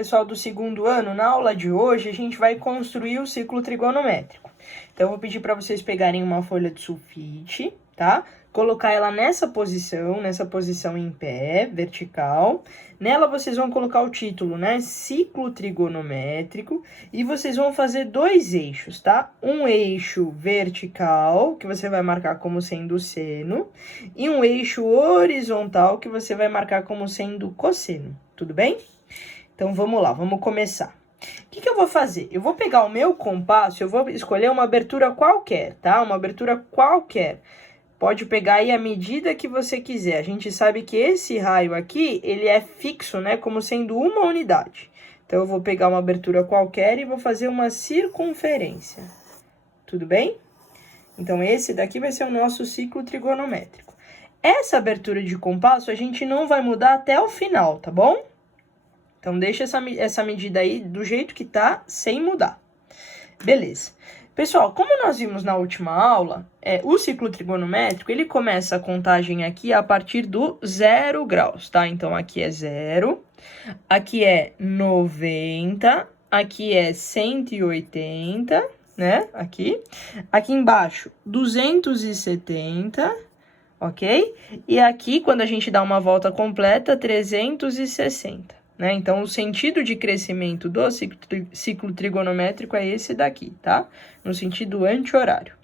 pessoal do segundo ano, na aula de hoje a gente vai construir o ciclo trigonométrico. Então, eu vou pedir para vocês pegarem uma folha de sulfite, tá? Colocar ela nessa posição em pé, vertical. Nela vocês vão colocar o título, né? Ciclo trigonométrico. E vocês vão fazer dois eixos, tá? Um eixo vertical, que você vai marcar como sendo seno. E um eixo horizontal, que você vai marcar como sendo cosseno. Tudo bem? Então, vamos lá, vamos começar. O que eu vou fazer? Eu vou pegar o meu compasso, eu vou escolher uma abertura qualquer, tá? Uma abertura qualquer. Pode pegar aí a medida que você quiser. A gente sabe que esse raio aqui, ele é fixo, né? Como sendo uma unidade. Então, eu vou pegar uma abertura qualquer e vou fazer uma circunferência. Tudo bem? Então, esse daqui vai ser o nosso ciclo trigonométrico. Essa abertura de compasso, a gente não vai mudar até o final, tá bom? Então, deixa essa medida aí do jeito que tá, sem mudar. Beleza. Pessoal, como nós vimos na última aula, o ciclo trigonométrico, ele começa a contagem aqui a partir do 0 graus, tá? Então, aqui é 0, aqui é 90, aqui é 180, né? Aqui embaixo, 270, ok? E aqui, quando a gente dá uma volta completa, 360. Né? Então, o sentido de crescimento do ciclo trigonométrico é esse daqui, tá? No sentido anti-horário.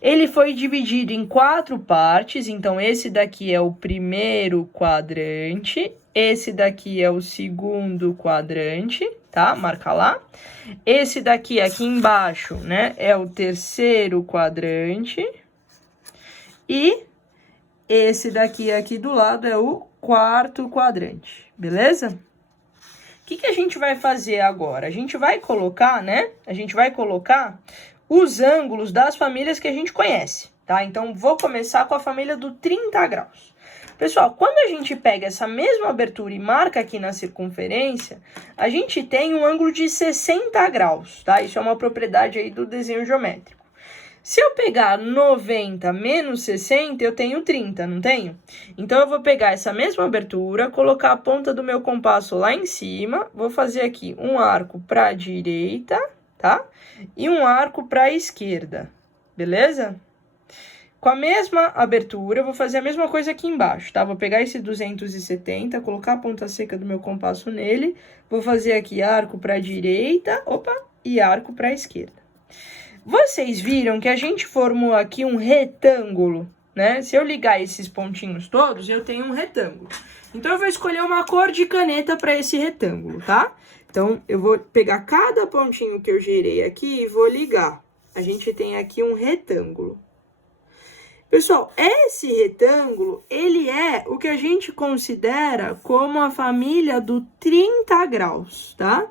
Ele foi dividido em 4 partes, então esse daqui é o primeiro quadrante, esse daqui é o segundo quadrante, tá? Marca lá. Esse daqui, aqui embaixo, né, é o terceiro quadrante. E esse daqui, aqui do lado, é o quarto quadrante, beleza? O que a gente vai fazer agora? A gente vai colocar, né? A gente vai colocar os ângulos das famílias que a gente conhece, tá? Então, vou começar com a família do 30 graus. Pessoal, quando a gente pega essa mesma abertura e marca aqui na circunferência, a gente tem um ângulo de 60 graus, tá? Isso é uma propriedade aí do desenho geométrico. Se eu pegar 90 menos 60, eu tenho 30, não tenho? Então, eu vou pegar essa mesma abertura, colocar a ponta do meu compasso lá em cima, vou fazer aqui um arco para a direita, tá? E um arco para a esquerda, beleza? Com a mesma abertura, eu vou fazer a mesma coisa aqui embaixo, tá? Vou pegar esse 270, colocar a ponta seca do meu compasso nele, vou fazer aqui arco para a direita, e arco para a esquerda. Vocês viram que a gente formou aqui um retângulo, né? Se eu ligar esses pontinhos todos, eu tenho um retângulo. Então, eu vou escolher uma cor de caneta para esse retângulo, tá? Então, eu vou pegar cada pontinho que eu gerei aqui e vou ligar. A gente tem aqui um retângulo. Pessoal, esse retângulo, ele é o que a gente considera como a família do 30 graus, tá?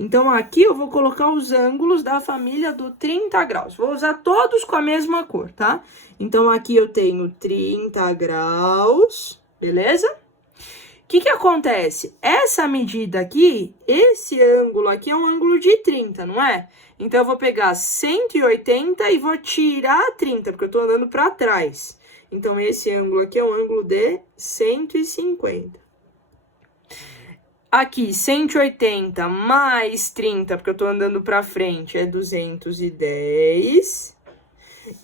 Então, aqui eu vou colocar os ângulos da família do 30 graus. Vou usar todos com a mesma cor, tá? Então, aqui eu tenho 30 graus, beleza? O que acontece? Essa medida aqui, esse ângulo aqui é um ângulo de 30, não é? Então, eu vou pegar 180 e vou tirar 30, porque eu tô andando para trás. Então, esse ângulo aqui é um ângulo de 150. Aqui, 180 mais 30, porque eu tô andando pra frente, é 210.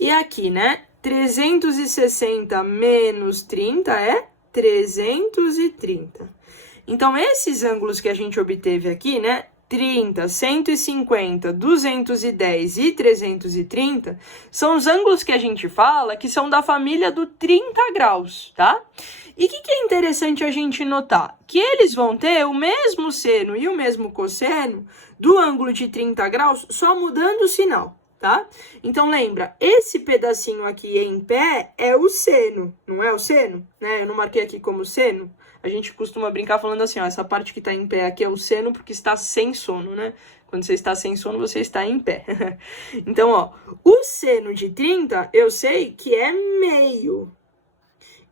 E aqui, né, 360 menos 30 é 330. Então, esses ângulos que a gente obteve aqui, né, 30, 150, 210 e 330, são os ângulos que a gente fala que são da família do 30 graus, tá? E o que é interessante a gente notar? Que eles vão ter o mesmo seno e o mesmo cosseno do ângulo de 30 graus, só mudando o sinal, tá? Então, lembra, esse pedacinho aqui em pé é o seno, não é o seno? Né? Eu não marquei aqui como seno. A gente costuma brincar falando assim, ó, essa parte que tá em pé aqui é o seno porque está sem sono, né? Quando você está sem sono, você está em pé. Então, ó, o seno de 30, eu sei que é meio.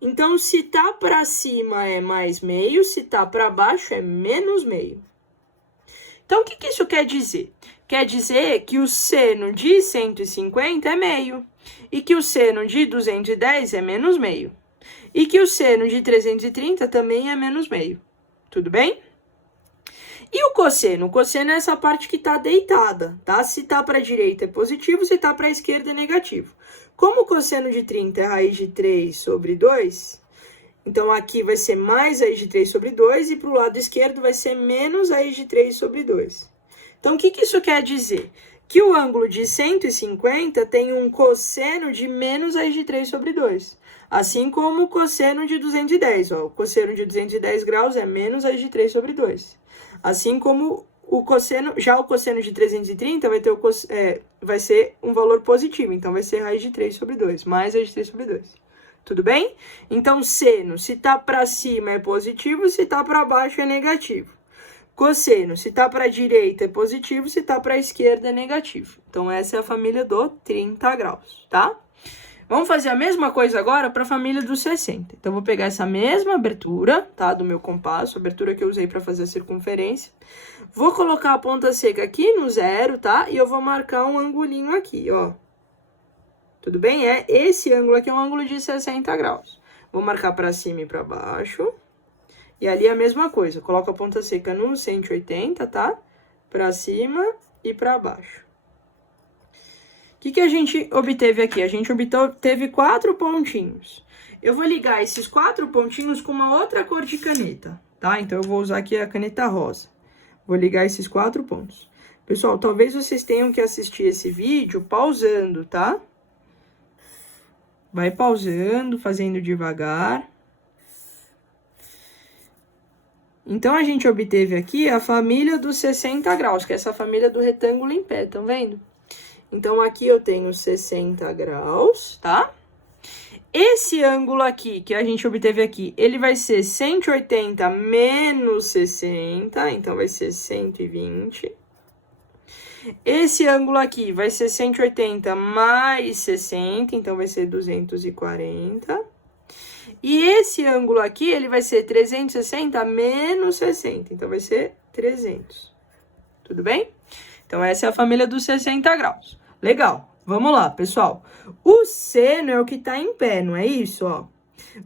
Então, se tá para cima é mais meio, se tá para baixo é menos meio. Então, o que isso quer dizer? Quer dizer que o seno de 150 é meio, e que o seno de 210 é menos meio, e que o seno de 330 também é menos meio. Tudo bem? E o cosseno? O cosseno é essa parte que está deitada, tá? Se está para a direita é positivo, se está para a esquerda é negativo. Como o cosseno de 30 é raiz de 3 sobre 2, então aqui vai ser mais raiz de 3 sobre 2 e para o lado esquerdo vai ser menos raiz de 3 sobre 2. Então, o que isso quer dizer? Que o ângulo de 150 tem um cosseno de menos raiz de 3 sobre 2. Assim como o cosseno de 210. Ó, o cosseno de 210 graus é menos raiz de 3 sobre 2. Assim como o cosseno, já o cosseno de 330 vai, ter vai ser um valor positivo. Então, vai ser raiz de 3 sobre 2. Mais raiz de 3 sobre 2. Tudo bem? Então, seno, se está para cima é positivo, se está para baixo é negativo. Cosseno, se está para a direita é positivo, se está para a esquerda é negativo. Então, essa é a família do 30 graus, tá? Vamos fazer a mesma coisa agora para a família dos 60. Então, vou pegar essa mesma abertura, tá? Do meu compasso, a abertura que eu usei para fazer a circunferência. Vou colocar a ponta seca aqui no 0, tá? E eu vou marcar um angulinho aqui, ó. Tudo bem? Esse ângulo aqui é um ângulo de 60 graus. Vou marcar para cima e para baixo. E ali a mesma coisa, coloco a ponta seca no 180, tá? Para cima e para baixo. O que a gente obteve aqui? A gente obteve 4 pontinhos. Eu vou ligar esses 4 pontinhos com uma outra cor de caneta, tá? Então, eu vou usar aqui a caneta rosa. Vou ligar esses 4 pontos. Pessoal, talvez vocês tenham que assistir esse vídeo pausando, tá? Vai pausando, fazendo devagar. Então, a gente obteve aqui a família dos 60 graus, que é essa família do retângulo em pé, estão vendo? Então, aqui eu tenho 60 graus, tá? Esse ângulo aqui, que a gente obteve aqui, ele vai ser 180 menos 60, então vai ser 120. Esse ângulo aqui vai ser 180 mais 60, então vai ser 240. E esse ângulo aqui, ele vai ser 360 menos 60, então vai ser 300. Tudo bem? Então, essa é a família dos 60 graus. Legal. Vamos lá, pessoal. O seno é o que está em pé, não é isso? Ó.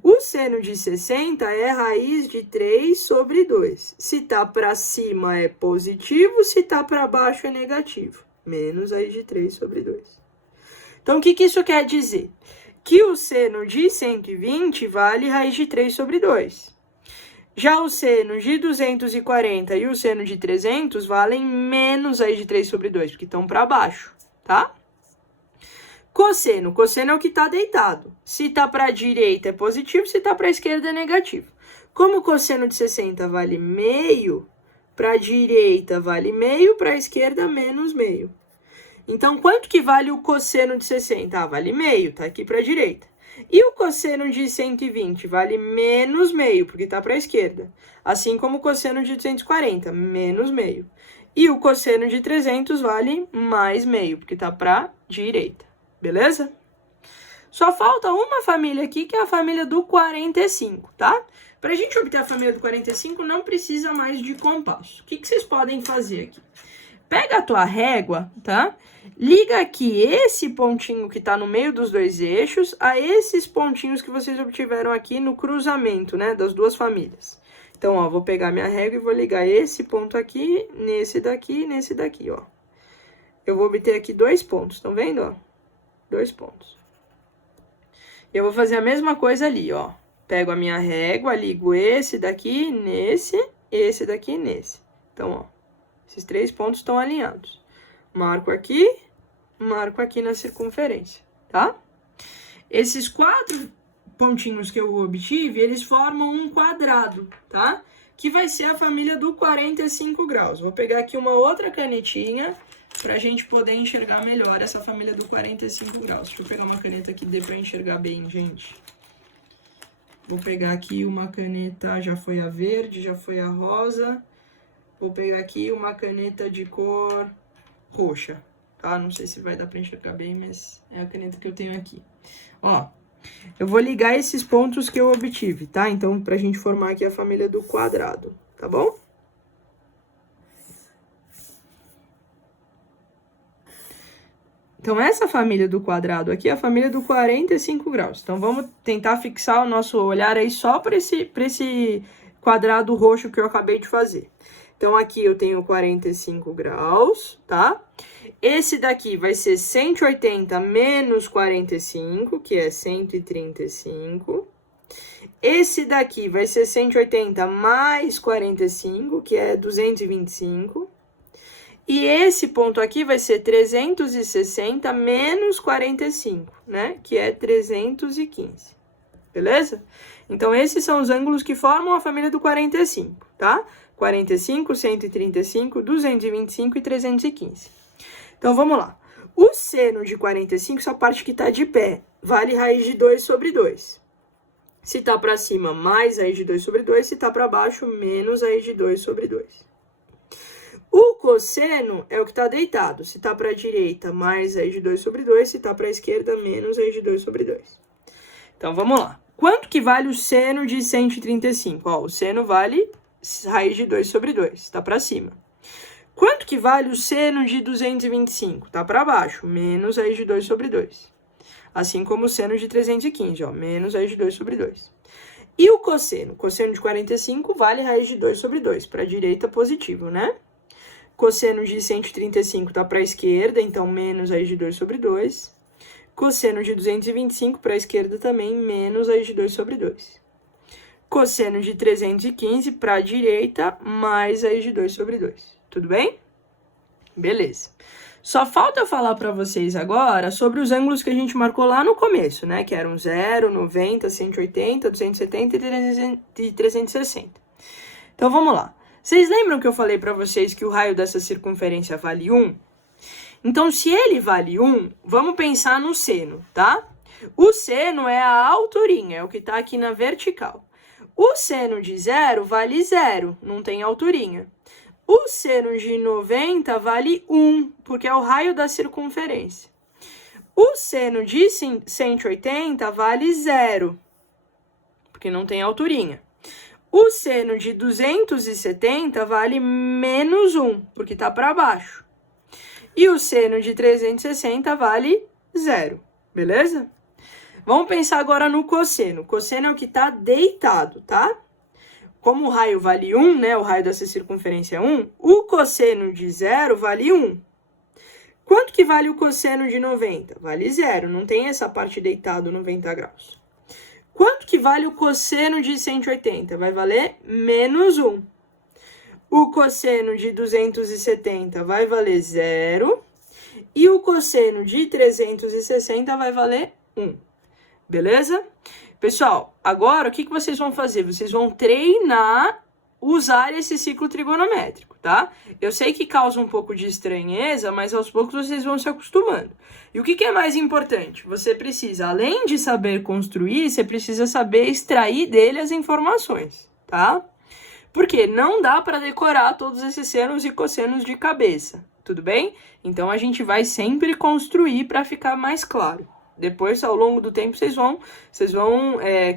O seno de 60 é raiz de 3 sobre 2. Se está para cima é positivo, se está para baixo é negativo. Menos raiz de 3 sobre 2. Então, o que isso quer dizer? Que o seno de 120 vale raiz de 3 sobre 2. Já o seno de 240 e o seno de 300 valem menos raiz de 3 sobre 2, porque estão para baixo, tá? Cosseno. Cosseno é o que está deitado. Se está para a direita é positivo, se está para a esquerda é negativo. Como o cosseno de 60 vale meio, para a direita vale meio, para a esquerda menos meio. Então, quanto que vale o cosseno de 60? Ah, vale meio, tá aqui para a direita. E o cosseno de 120 vale menos meio, porque está para a esquerda. Assim como o cosseno de 240, menos meio. E o cosseno de 300 vale mais meio, porque está para a direita. Beleza? Só falta uma família aqui, que é a família do 45, tá? Para a gente obter a família do 45, não precisa mais de compasso. O que vocês podem fazer aqui? Pega a tua régua, tá? Liga aqui esse pontinho que tá no meio dos dois eixos a esses pontinhos que vocês obtiveram aqui no cruzamento, né? Das duas famílias. Então, ó, vou pegar minha régua e vou ligar esse ponto aqui, nesse daqui e nesse daqui, ó. Eu vou obter aqui 2 pontos, estão vendo, ó? 2 pontos. Eu vou fazer a mesma coisa ali, ó. Pego a minha régua, ligo esse daqui nesse, esse daqui nesse. Então, ó. Esses 3 pontos estão alinhados. Marco aqui na circunferência, tá? Esses 4 pontinhos que eu obtive, eles formam um quadrado, tá? Que vai ser a família do 45 graus. Vou pegar aqui uma outra canetinha pra gente poder enxergar melhor essa família do 45 graus. Deixa eu pegar uma caneta que dê pra enxergar bem, gente. Vou pegar aqui uma caneta, já foi a verde, já foi a rosa. Vou pegar aqui uma caneta de cor roxa, tá? Não sei se vai dar pra enxergar bem, mas é a caneta que eu tenho aqui. Ó, eu vou ligar esses pontos que eu obtive, tá? Então, pra gente formar aqui a família do quadrado, tá bom? Então, essa família do quadrado aqui é a família do 45 graus. Então, vamos tentar fixar o nosso olhar aí só para esse quadrado roxo que eu acabei de fazer. Então, aqui eu tenho 45 graus, tá? Esse daqui vai ser 180 menos 45, que é 135. Esse daqui vai ser 180 mais 45, que é 225. E esse ponto aqui vai ser 360 menos 45, né? Que é 315. Beleza? Então, esses são os ângulos que formam a família do 45, tá? 45, 135, 225 e 315. Então, vamos lá. O seno de 45, essa parte que está de pé, vale raiz de 2 sobre 2. Se está para cima, mais raiz de 2 sobre 2. Se está para baixo, menos raiz de 2 sobre 2. O cosseno é o que está deitado. Se está para a direita, mais raiz de 2 sobre 2. Se está para a esquerda, menos raiz de 2 sobre 2. Então, vamos lá. Quanto que vale o seno de 135? Ó, o seno vale raiz de 2 sobre 2. Está para cima. Quanto que vale o seno de 225? Está para baixo, menos raiz de 2 sobre 2. Assim como o seno de 315, ó, menos raiz de 2 sobre 2. E o cosseno? Cosseno de 45 vale raiz de 2 sobre 2. Para a direita, positivo, né? Cosseno de 135 está para a esquerda, então menos raiz de 2 sobre 2. Cosseno de 225 para a esquerda também, menos raiz de 2 sobre 2. Cosseno de 315 para a direita, mais raiz de 2 sobre 2. Tudo bem? Beleza. Só falta eu falar para vocês agora sobre os ângulos que a gente marcou lá no começo, né? Que eram 0, 90, 180, 270 e 360. Então, vamos lá. Vocês lembram que eu falei para vocês que o raio dessa circunferência vale 1? Então, se ele vale 1, vamos pensar no seno, tá? O seno é a alturinha, é o que está aqui na vertical. O seno de 0 vale 0, não tem alturinha. O seno de 90 vale 1, porque é o raio da circunferência. O seno de 180 vale 0, porque não tem alturinha. O seno de 270 vale menos 1, porque está para baixo. E o seno de 360 vale 0, beleza? Vamos pensar agora no cosseno. O cosseno é o que está deitado, tá? Como o raio vale 1, né? O raio dessa circunferência é 1, o cosseno de 0 vale 1. Quanto que vale o cosseno de 90? Vale 0, não tem essa parte deitado 90 graus. Quanto que vale o cosseno de 180? Vai valer menos 1. O cosseno de 270 vai valer 0. E o cosseno de 360 vai valer 1. Beleza? Pessoal, agora o que vocês vão fazer? Vocês vão treinar usar esse ciclo trigonométrico, tá? Eu sei que causa um pouco de estranheza, mas aos poucos vocês vão se acostumando. E o que é mais importante? Você precisa, além de saber construir, você precisa saber extrair dele as informações, tá? Porque não dá para decorar todos esses senos e cossenos de cabeça, tudo bem? Então a gente vai sempre construir para ficar mais claro. Depois, ao longo do tempo, vocês vão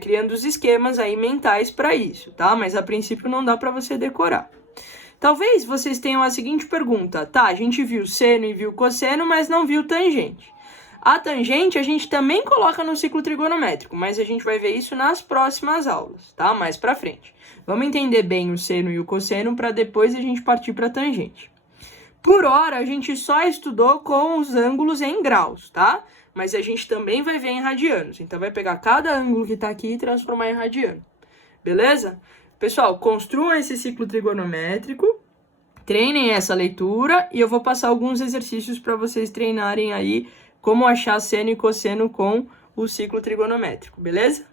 criando os esquemas aí mentais para isso, tá? Mas a princípio não dá para você decorar. Talvez vocês tenham a seguinte pergunta, tá? A gente viu seno e viu cosseno, mas não viu tangente. A tangente a gente também coloca no ciclo trigonométrico, mas a gente vai ver isso nas próximas aulas, tá? Mais para frente. Vamos entender bem o seno e o cosseno para depois a gente partir para a tangente. Por hora, a gente só estudou com os ângulos em graus, tá? Mas a gente também vai ver em radianos. Então, vai pegar cada ângulo que está aqui e transformar em radiano. Beleza? Pessoal, construam esse ciclo trigonométrico, treinem essa leitura e eu vou passar alguns exercícios para vocês treinarem aí como achar seno e cosseno com o ciclo trigonométrico, beleza?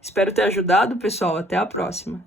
Espero ter ajudado, pessoal. Até a próxima.